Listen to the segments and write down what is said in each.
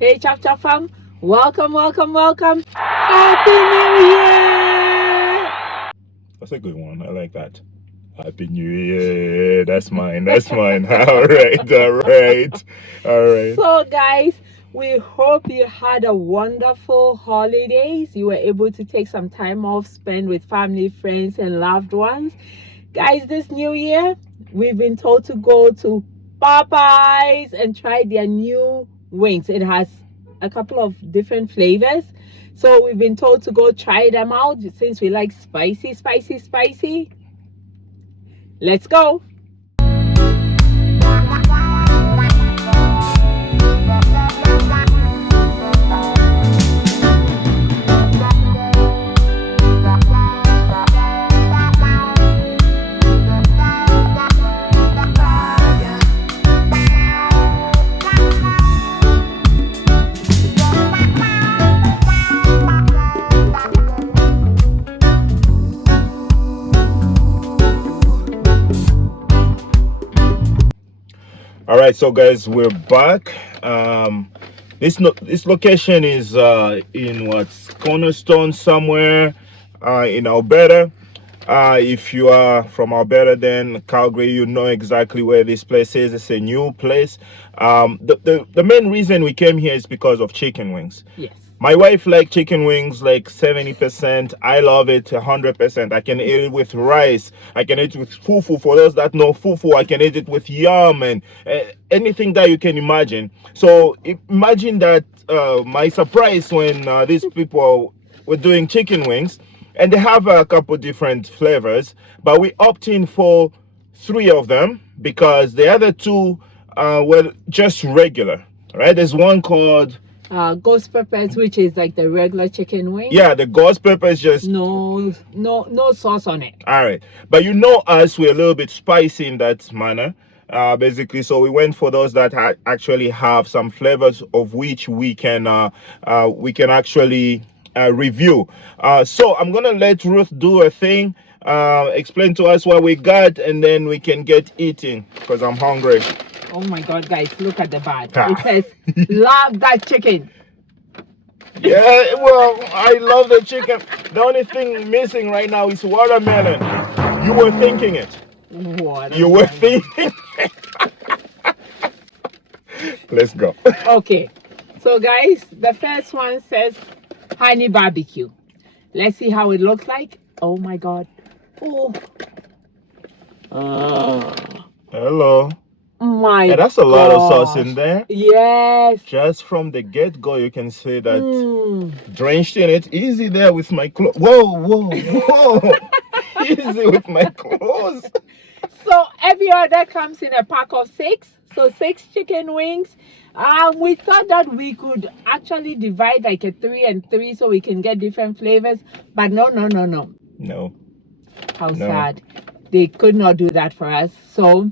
Hey, Chop Chop fam. Welcome, welcome, welcome. Happy New Year! That's a good one. I like that. Happy New Year. That's mine. That's mine. All right. All right. All right. So, guys, we hope you had a wonderful holidays. You were able to take some time off, spend with family, friends, and loved ones. Guys, this new year, we've been told to go to Popeyes and try their new wings. It has a couple of different flavors. So we've been told to go try them out since we like spicy, spicy, spicy. Let's go. All right. So, guys, we're back. This location is in what's Cornerstone somewhere in Alberta. If you are from Alberta, then Calgary, you know exactly where this place is. It's a new place. The main reason we came here is because of chicken wings. Yes. My wife likes chicken wings like 70%. I love it 100%. I can eat it with rice. I can eat it with fufu. For those that know fufu, I can eat it with yam and anything that you can imagine. So imagine that my surprise when these people were doing chicken wings, and they have a couple different flavors, but we opt in for three of them because the other two were just regular. Right? There's one called Ghost peppers, which is like the regular chicken wing. yeah, the ghost pepper is just no sauce on it. all right. But you know us, we're a little bit spicy in that manner. Basically, so we went for those that actually have some flavors of which we can actually review. So I'm gonna let Ruth do a thing, explain to us what we got, and then we can get eating because I'm hungry. Oh my God, guys, look at the bag. Ah. It says, love that chicken. Yeah, well, I love the chicken. The only thing missing right now is watermelon. You were thinking it. What? You were thinking. Let's go. Okay, so guys, the first one says honey barbecue. Let's see how it looks like. Oh my God. Oh. Hello. My Yeah, that's a lot of sauce gosh. in there. Yes. Just from the get-go, you can see that drenched in it. Easy there with my clothes. Whoa, whoa, whoa. Easy with my clothes. So every order comes in a pack of 6. So 6 chicken wings. We thought that we could actually divide like a 3 and 3 so we can get different flavors. But no. No. How No. sad. They could not do that for us. So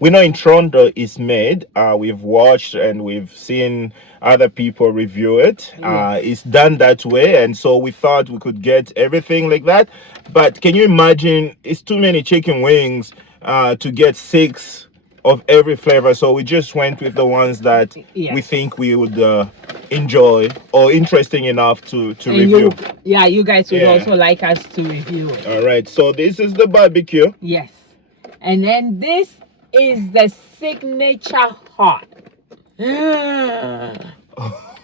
We know in Toronto it's made. We've watched and we've seen other people review it. Yes. It's done that way, and so we thought we could get everything like that. But can you imagine? It's too many chicken wings to get 6 of every flavor. So we just went with the ones that Yes. we think we would enjoy or interesting enough to and review. you guys would Yeah. also like us to review it. All right. So this is the barbecue. Yes. And then this is the signature hot.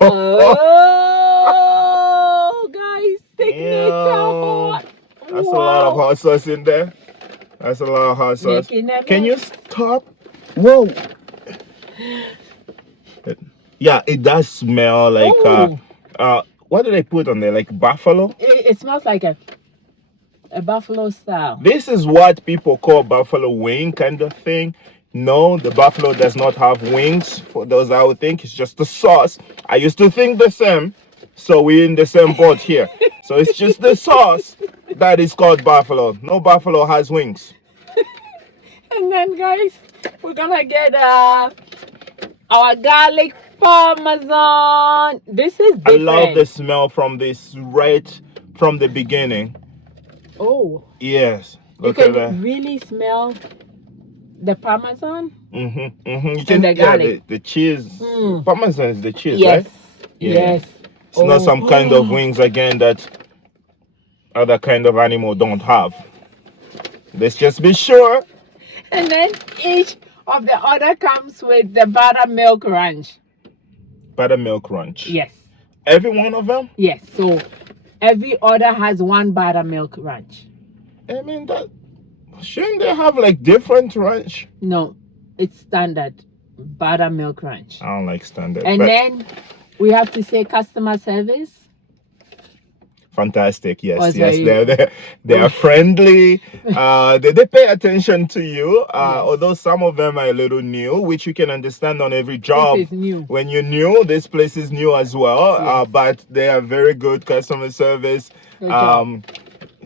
Oh, guys, signature hot. That's a lot of hot sauce in there. That's a lot of hot sauce. Can you stop? Whoa. Yeah, it does smell like what did I put on there? Like buffalo? It smells like a buffalo style. This is what people call buffalo wing kind of thing. No, the buffalo does not have wings. For those I would think it's just the sauce. I used to think the same. So we're in the same boat here. So it's just the sauce that is called buffalo. No buffalo has wings. And then, guys, we're gonna get our garlic parmesan. This is different. I love the smell from this right from the beginning. Oh. Yes. Look at that. You can really smell the parmesan. You can, the garlic. The cheese. Parmesan is the cheese, yes. right? Yeah. Yes. It's not some kind of wings again that other kind of animal don't have. Let's just be sure. And then each of the order comes with the buttermilk ranch. Buttermilk Crunch. Yes. Every one of them? Yes. So every order has one buttermilk ranch. I mean, that shouldn't they have like different ranch? No, it's standard buttermilk ranch. I don't like standard. And then we have to say customer service. Fantastic. Yes, Oh, yes. sorry. They are friendly. They pay attention to you. Yes. Although some of them are a little new, which you can understand on every job. This is new. When you're new, this place is new as well. Yes. But they are very good customer service. Good job.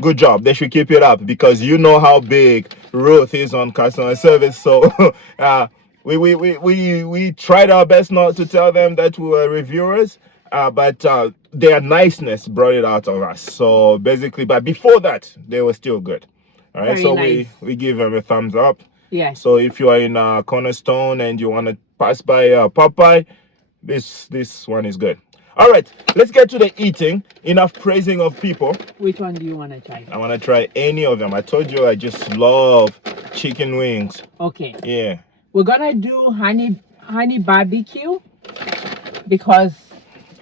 Good job. They should keep it up because you know how big Ruth is on customer service. So we tried our best not to tell them that we were reviewers, but their niceness brought it out of us. So basically, but before that, they were still good. All right. Very so nice. we give them a thumbs up. Yes. So if you are in Cornerstone and you want to pass by Popeye, this one is good. All right, let's get to the eating. Enough praising of people. Which one do you want to try? I want to try any of them. I told you I just love chicken wings. Okay. Yeah. We're gonna do honey barbecue because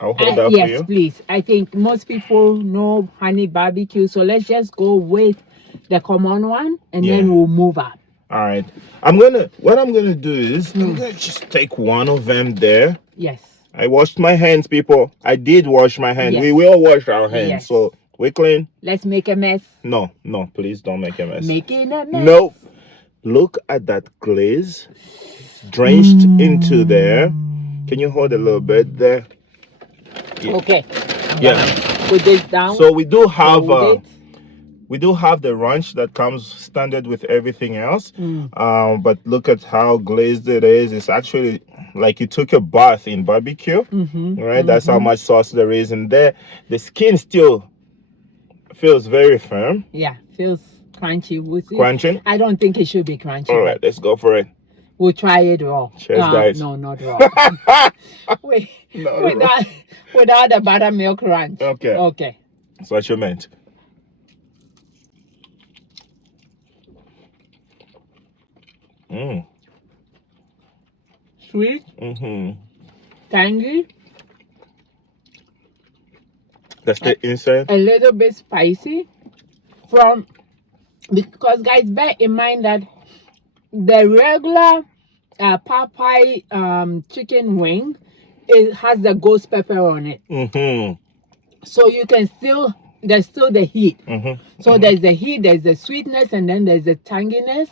I'll hold that for yes, you. please. I think most people know honey barbecue, so let's just go with the common one and then we'll move up. All right. What I'm gonna do is I'm gonna just take one of them there. Yes. I washed my hands, people. I did wash my hands. Yes. We will wash our hands. Yes. So we're clean. Let's make a mess. No, please don't make a mess. Making a mess. No. Look at that glaze drenched into there. Can you hold a little bit there? Yeah. Okay. Yeah. Put this down. So we do have Hold it. the ranch that comes standard with everything else. But look at how glazed it is. It's actually like you took a bath in barbecue. Right? That's how much sauce there is in there. The skin still feels very firm. Yeah, feels crunchy. Crunching? I don't think it should be crunchy. All right, let's go for it. We'll try it raw. Cheers, guys. No, not raw. Wait, Not without the buttermilk ranch. Okay. Okay. That's what you meant. Sweet. Tangy. That's the inside. A little bit spicy. Because guys, bear in mind that the regular Popeye chicken wing, it has the ghost pepper on it. So you can there's still the heat. So there's the heat, there's the sweetness, and then there's the tanginess.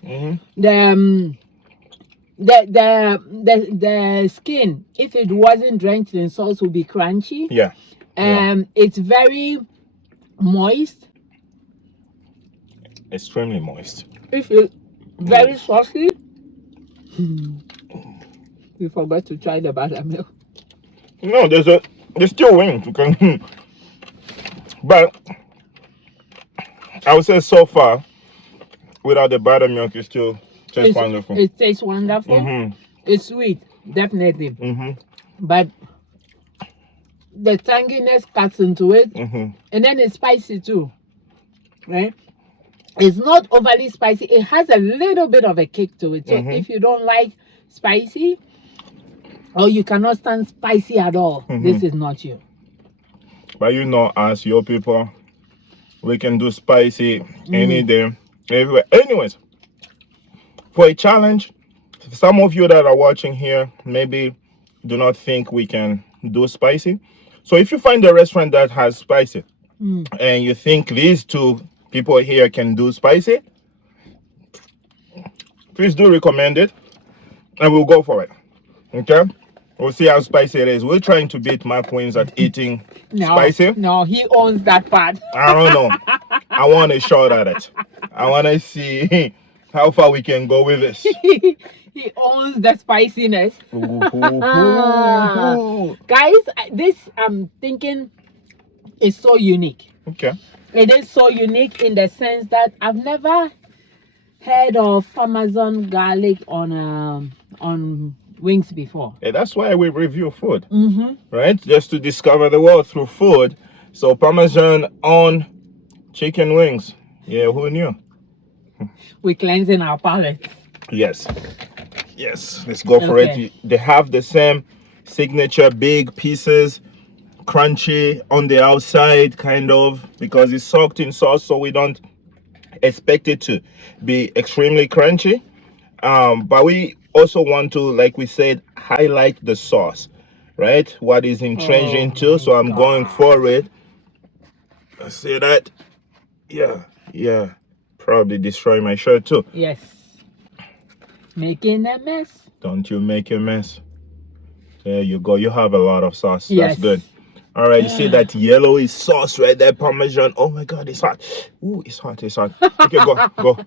The skin, if it wasn't drenched in sauce, would be crunchy. Yeah. It's very moist. Extremely moist. If it's very saucy. We forgot to try the buttermilk. No, there's still wings. You can, but I would say so far, without the buttermilk, it still tastes wonderful. It tastes wonderful. It's sweet, definitely. But the tanginess cuts into it, and then it's spicy too, right? It's not overly spicy. It has a little bit of a kick to it. So if you don't like spicy, or you cannot stand spicy at all, this is not you. But you know, as your people, we can do spicy any day, everywhere. Anyways, for a challenge, some of you that are watching here maybe do not think we can do spicy. So if you find a restaurant that has spicy and you think these two people here can do spicy, please do recommend it and we'll go for it. Okay, we'll see how spicy it is. We're trying to beat my queens at eating spicy. No, he owns that part. I don't know. I want a shot at it. I want to see how far we can go with this. He owns the spiciness. Guys, this I'm thinking is so unique. Okay. It is so unique in the sense that I've never heard of Parmesan garlic on wings before. Yeah, that's why we review food, Mm-hmm. right? Just to discover the world through food. So Parmesan on chicken wings. Yeah, who knew? We're cleansing our palate. Yes. Yes. Let's go for Okay. it. They have the same signature big pieces, crunchy on the outside, kind of, because it's soaked in sauce, so we don't expect it to be extremely crunchy. But we also want to, like we said, highlight the sauce, right? What is entrenched Oh into. my So I'm going God. for it. See that? Yeah, yeah. Probably destroy my shirt too. Yes. Making a mess. Don't you make a mess. There you go. You have a lot of sauce. That's Yes. good. All right, you see that yellowy sauce right there, Parmesan. Oh my God, it's hot. Ooh, it's hot. It's hot. Okay, go, go.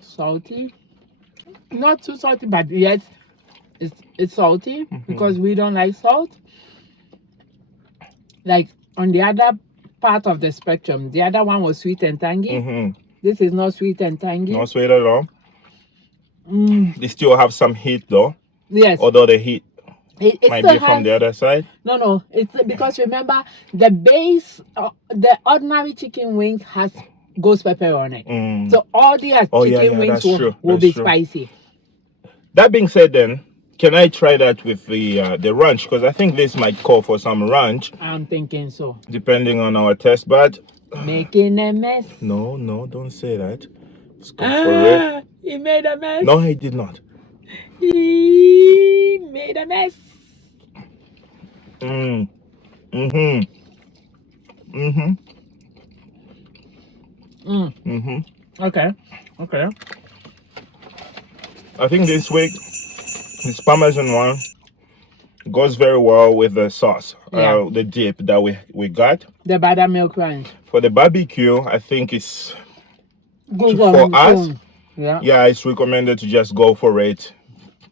Salty. Not too salty, but yes, it's salty because we don't like salt. Like on the other part of the spectrum, the other one was sweet and tangy. This is not sweet and tangy. No sweet at all. Mm, They still have some heat though, yes. although the heat It might still be from has the other side. no. It's because remember the base, the ordinary chicken wings has ghost pepper on it. So all the Oh yeah, chicken yeah, wings that's true. will That's be true. spicy. That being said, then can I try that with the ranch? Because I think this might call for some ranch, I'm thinking so. depending on our taste bud. Making a mess. No, no, don't say that. Let's go for it. He made a mess. No, I did not. He made a mess. Mm. Mm-hmm. Mm-hmm. Mm. Mm-hmm. Okay. Okay. I think this week, this Parmesan one goes very well with the sauce, Yeah. the dip that we got. The buttermilk ranch. For the barbecue, I think it's Good for us. Yeah. Yeah, it's recommended to just go for it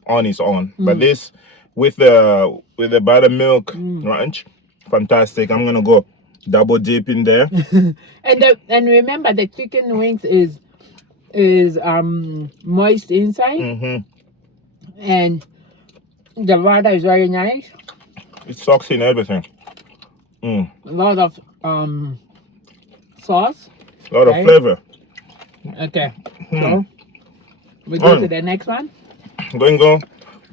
on its own. But Mm. this with the buttermilk ranch, fantastic. I'm gonna go double dip in there. And remember the chicken wings is moist inside and the water is very nice. It soaks in everything. A lot of sauce. A lot of flavor. Okay. So we go to the next one. Going go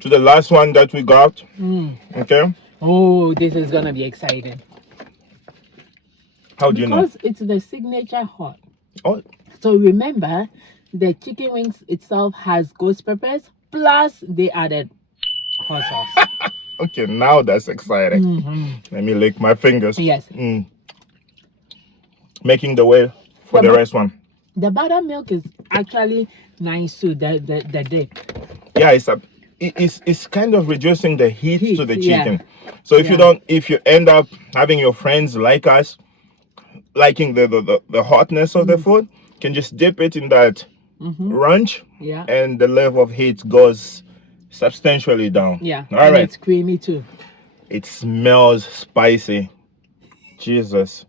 to the last one that we got. Okay. Oh, this is gonna be exciting. How do you know? Because it's the signature hot. Oh, So remember, the chicken wings itself has ghost peppers, plus they added hot sauce. okay. Now that's exciting. Let me lick my fingers. Yes. Making the way for the rest one. The buttermilk is actually nice too. The dip. Yeah, it's kind of reducing the heat to the chicken. Yeah. So if you end up having your friends like us liking the hotness of the food, you can just dip it in that ranch, Yeah. and the level of heat goes substantially down. Yeah. All and right. It's creamy too. It smells spicy. Jesus.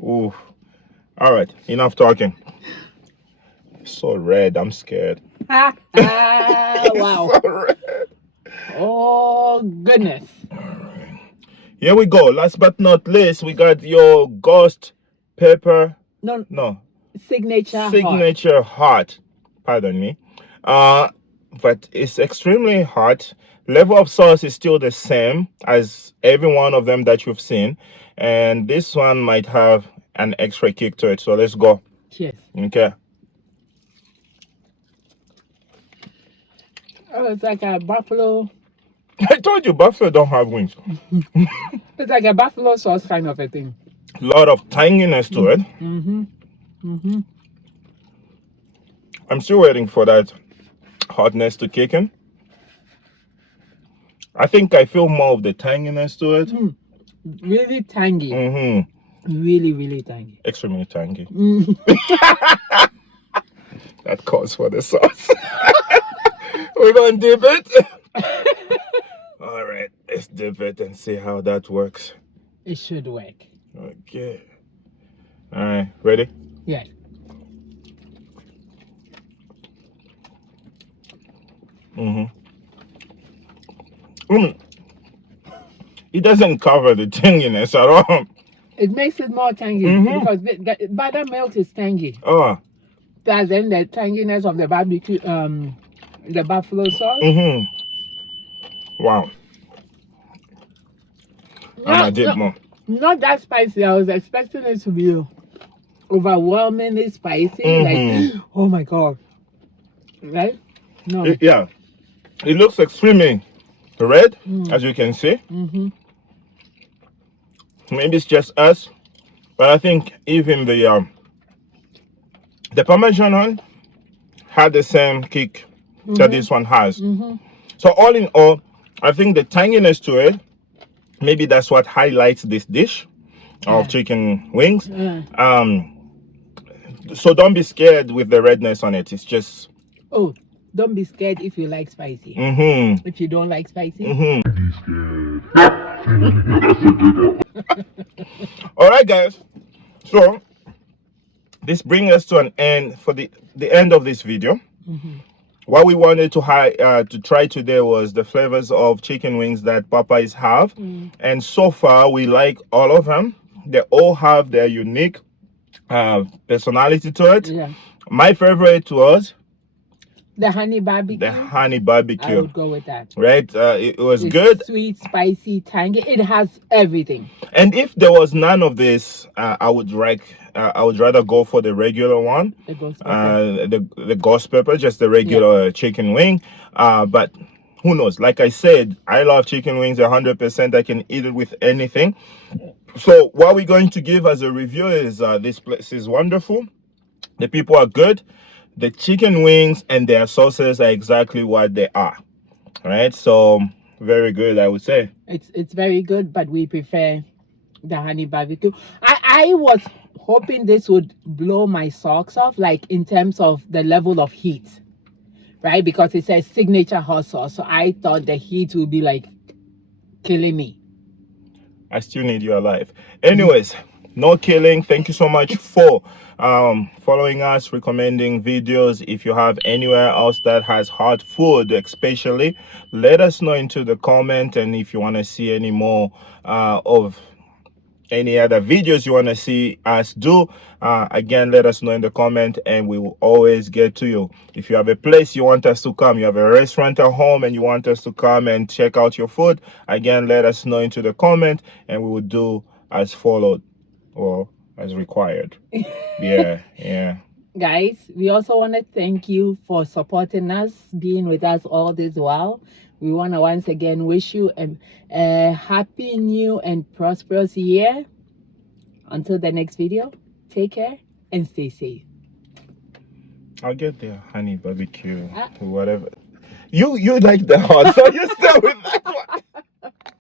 Ooh. All right. Enough talking. So red. I'm scared. Wow. So red. Oh goodness. All right. Here we go. Last but not least, we got your ghost pepper. No. Signature hot. Pardon me. But it's extremely hot. Level of sauce is still the same as every one of them that you've seen, and this one might have an extra kick to it. So let's go. Cheers. Okay. Oh, it's like a buffalo. I told you buffalo don't have wings. It's like a buffalo sauce kind of a thing. A lot of tanginess to it. I'm still waiting for that hotness to kick in. I think I feel more of the tanginess to it. Really tangy. Really, really tangy. Extremely tangy. That calls for the sauce. We're gonna dip it. All right, let's dip it and see how that works. It should work. Okay. All right, ready? Yes. Mm-hmm. It doesn't cover the tanginess at all. It makes it more tangy Mm-hmm. because buttermilk is tangy. Oh. Plus, then the tanginess of the barbecue, the buffalo sauce. Mm-hmm. Wow. I'm a Not, dip not, more. not that spicy. I was expecting it to be overwhelmingly spicy. Like, Mm-hmm. oh my god, right? No. Yeah. It looks extremely red, Mm. as you can see. Mm-hmm. Maybe it's just us, but I think even the Parmesan had the same kick that Mm-hmm. this one has. Mm-hmm. So all in all, I think the tanginess to it, maybe that's what highlights this dish of Yeah. chicken wings. Yeah. So don't be scared with the redness on it. It's just Oh, don't be scared if you like spicy. mm-hmm. If you don't like spicy, Mm-hmm. All right, guys. So this brings us to an end for the end of this video. mm-hmm. What we wanted to try today was the flavors of chicken wings that Popeyes have, and so far we like all of them. They all have their unique personality to it. Yeah. My favorite was The honey barbecue. the honey I barbecue. would go with that. Right? It was It's good. sweet, spicy, tangy. It has everything. And if there was none of this, I would rather go for the regular one, The ghost pepper. the ghost pepper, just the regular chicken wing. But who knows? Like I said, I love chicken wings 100%. I can eat it with anything. So what we're going to give as a review is this place is wonderful. The people are good. The chicken wings and their sauces are exactly what they are. Right? So very good, I would say. It's very good, but we prefer the honey barbecue. I was hoping this would blow my socks off, like in terms of the level of heat, right? Because it says signature hot sauce, so I thought the heat would be like killing me. I still need you alive. Anyways, no killing. Thank you so much for following us, recommending videos. If you have anywhere else that has hot food, especially, let us know into the comment. And if you want to see any more of any other videos you want to see us do, again, let us know in the comment and we will always get to you. If you have a place you want us to come, you have a restaurant at home and you want us to come and check out your food, again, let us know into the comment and we will do as followed or as required. Yeah. Guys, we also want to thank you for supporting us, being with us all this while. We want to once again wish you a happy new and prosperous year. Until the next video, take care and stay safe. I'll get the honey barbecue, whatever. You like the hot, so you stay with that one.